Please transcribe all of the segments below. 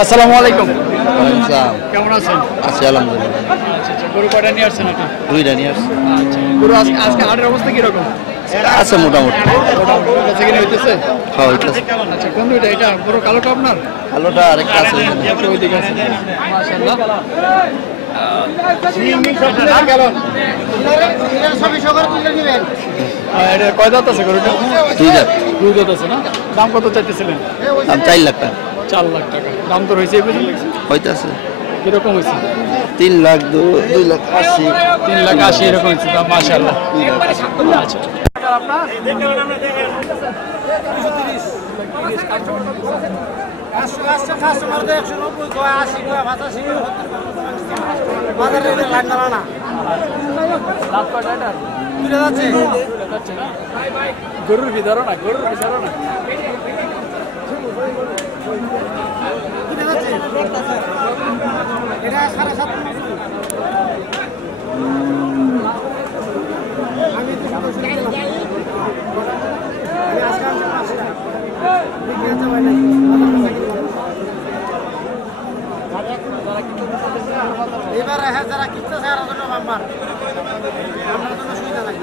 আসসালামু আলাইকুম। আসসালাম। কেমন আছেন? আছি আলহামদুলিল্লাহ। আচ্ছা, গরু কয়টা নিয়ে আসছেন আপনি? দুইটা নিয়ে আসছি। আচ্ছা, গরু আজকে হাটের অবস্থা কিরকম? আছে মোটামুটি। বেচা কিনে হইতেছে? হ্যাঁ হইতেছে। আচ্ছা, কোন দুইটা? এটা বড় কালোটা আপনার? আলোটা আরেকটা আছে ওইখানে। ওইদিকে আছে। মাশাআল্লাহ। এটা কয় দাঁত আছে গরুটা? দুই দাঁত। দুই দাঁত আছে না? দাম কত চাইতেছিলেন? দাম 4 লাখ টাকা। 4 লাখ টাকা। দাম তো হয়েছে এই পর্যন্ত? হইতেছে কিরকম হয়েছে? 3 লাখ 2 লাখ 80। 3 লাখ 80 এরকম হয়েছে দাম। মাশাআল্লাহ। আচ্ছা, গরুর বিধারণ না, গরুর বিধারণ না। এবারে হ্যাঁ যারা কিনতেছে আর জন্য বাম্পার আপনার জন্য সুবিধা নাই।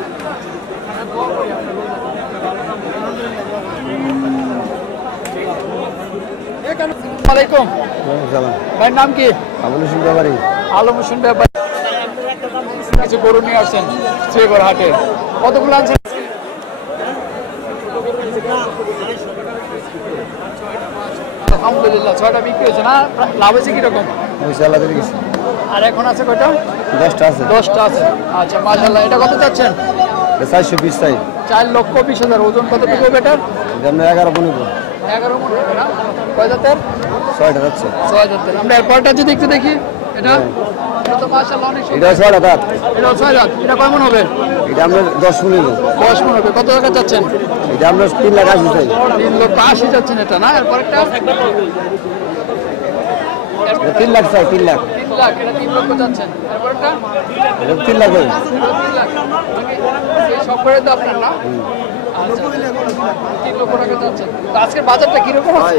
ওয়ালাইকুম। ভাইয়ের নাম কি? আবুল হোসেন ব্যাপারী। আলম হোসেন ব্যাপারী। কিছু গরু নিয়ে আসছেন শ্রীগড় হাটে। কতগুলো আনছেন? আলহামদুলিল্লাহ 6টা বিক্রি হয়েছে না? লাভ হয়েছে কিরকম? আর এখন আছে কয়টা? 10টা আছে। 10টা আছে। আচ্ছা, মাশাআল্লাহ। এটা কত চাচ্ছেন? 420 চাই। 4,20,000। ওজন কতটুকু হবে এটার? আমরা 11 বনিব। 11 মণ হবে না? কয় জাতের? 6টা যাচ্ছে। 6 জাতের। আমরা এরপরটা যদি একটু দেখি। এটা এটা তো মাশাআল্লাহ অনেক সুন্দর। এটা 6টা দাঁত। এটা 6 জাত। এটা কয় মণ হবে? এটা আমরা 10 বনিব। 10 মণ হবে। কত টাকা চাচ্ছেন? এটা আমরা 3 লাখ 80 চাই। 3,80,000 চাচ্ছেন এটা না? এরপরটা 3 লাখ চাই। 3 লাখ। 3 লাখ। এটা 3 লক্ষ চাচ্ছেন। এরপরটা এটা 3 লাখ। 3 লাখ। এই সব করে তো আপনার না? আচ্ছা, 3 লক্ষ টাকা চাচ্ছেন। তো আজকের বাজারটা কিরকম আছে?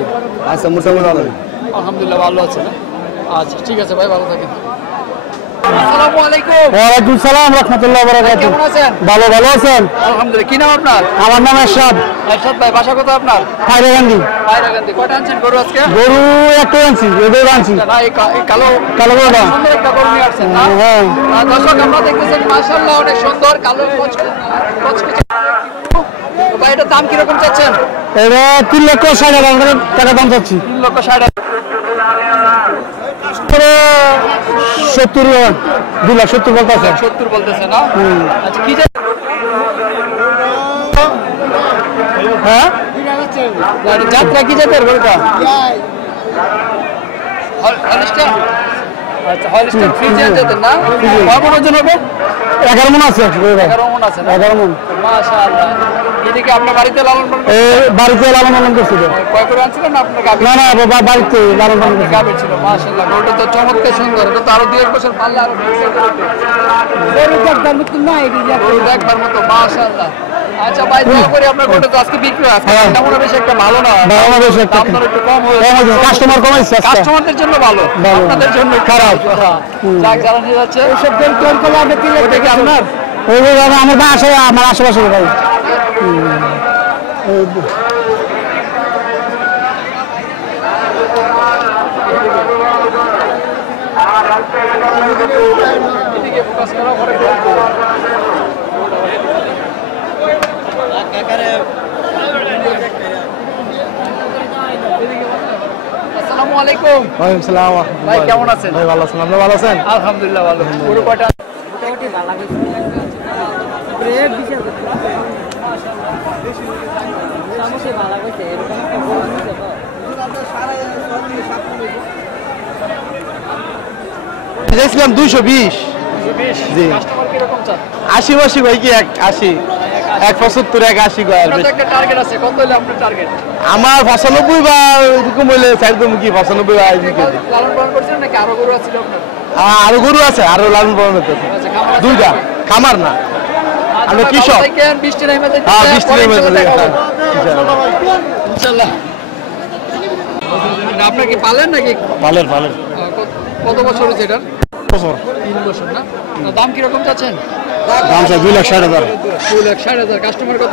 আচ্ছা মোটামুটি ভালো। আলহামদুলিল্লাহ ভালো আছে না? আচ্ছা, ঠিক আছে ভাই, ভালো থাকেন। আসসালামু আলাইকুম। ওয়ালাইকুম সালাম রাহমাতুল্লাহি ওয়া বারাকাতুহু। কেমন আছেন? ভালো আছেন? আলহামদুলিল্লাহ। কি নাম আপনার? আমার নাম এরশাদ। এরশাদ ভাই, বাসা কোথায় আপনার? হায়রাকান্দি। হায়রাকান্দি। কয়টা আনছেন গরু আজকে? গরু একটা আনছি, এদের আনছি। না, এই কালো কালো গরুটা। সুন্দর একটা গরু নিয়ে আসছেন না? হ্যাঁ। দর্শক, আমরা দেখতেছেন মাশাআল্লাহ অনেক সুন্দর কালো কচকচে। ভাই, এটার দাম কিরকম চাচ্ছেন? এটা 3,60,000 টাকা দাম চাচ্ছি। 3,60,000। 70 2,70,000 বলতেছে। 70 বলতেছে না? আচ্ছা, কি হ্যাঁ, যাত্রা কি জাতের গরুটা? হলিস্টাইন। আচ্ছা, হলিস্টাইন ফ্রিজিয়ান জাতের না? কয় মণ ওজন হবে? 11 মণ আছে। 11 মণ আছে না? 11 মণ। মাশাআল্লাহ। এদিকে আপনার বাড়িতে লালন পালন করছেন? এই বাড়িতে লালন পালন করছিল। কয় করে আনছিলেন না আপনার গাভী? না বাড়িতে লালন পালন করছিল। গাভী ছিল। মাশাআল্লাহ, গরুটা তো চমৎকার সুন্দর। এটা তো আরো 2-1 বছর পাললে আরো বেশি হবে। গরু দেখবার মতো। মাশাআল্লাহ। আচ্ছা ভাই, দোয়া করি আপনার গরুটা তো আজকে বিক্রি হয়। আজকে তেমন বেশি একটা ভালো না। দাম দর একটু কম হয়েছে। কাস্টমার কমাইছে। কাস্টমারদের জন্য ভালো, আপনাদের জন্য খারাপ। যাক, যারা নিয়ে যাচ্ছে এসব বের করলে আপনি 3 লাখ ওটা কি আপনার? আমার বাসা, আমার আশেপাশে ভাই। এদিকে ফোকাস করা পরে। আসসালামু আলাইকুম। ওয়ালাইকুম সালাম। ভাই, কেমন আছেন? ভাই ভালো আছেন? আপনি ভালো আছেন? আলহামদুলিল্লাহ ভালো। গরু কয়টা? দেখছিলাম 220। জি। কাস্টমার কিরকম চান? 80 ভাই কি 80 175 180 গো। আপনার তো একটা টার্গেট আছে, কত হলে আপনার টার্গেট? আমার 95 বা এরকম হইলে সাইড দেবো কি 95 বা এদিকে। লালন পালন করছেন নাকি আরো গরু আছে আপনার? আরো গরু আছে, আরো লালন পালন করতে। আচ্ছা, খামার আছে? দুইটা খামার না, আমরা কৃষক। বৃষ্টি নেমে যাচ্ছে। হ্যাঁ, বৃষ্টি নেমে যাচ্ছে। ইনশাআল্লাহ। এটা আপনার কি পালেন নাকি পালের পালের কত বছর হয়েছে এটার? বছর 3 বছর না? দাম কিরকম চাচ্ছেন? দাম চাই 2,60,000 2,60,000। কাস্টমার কত?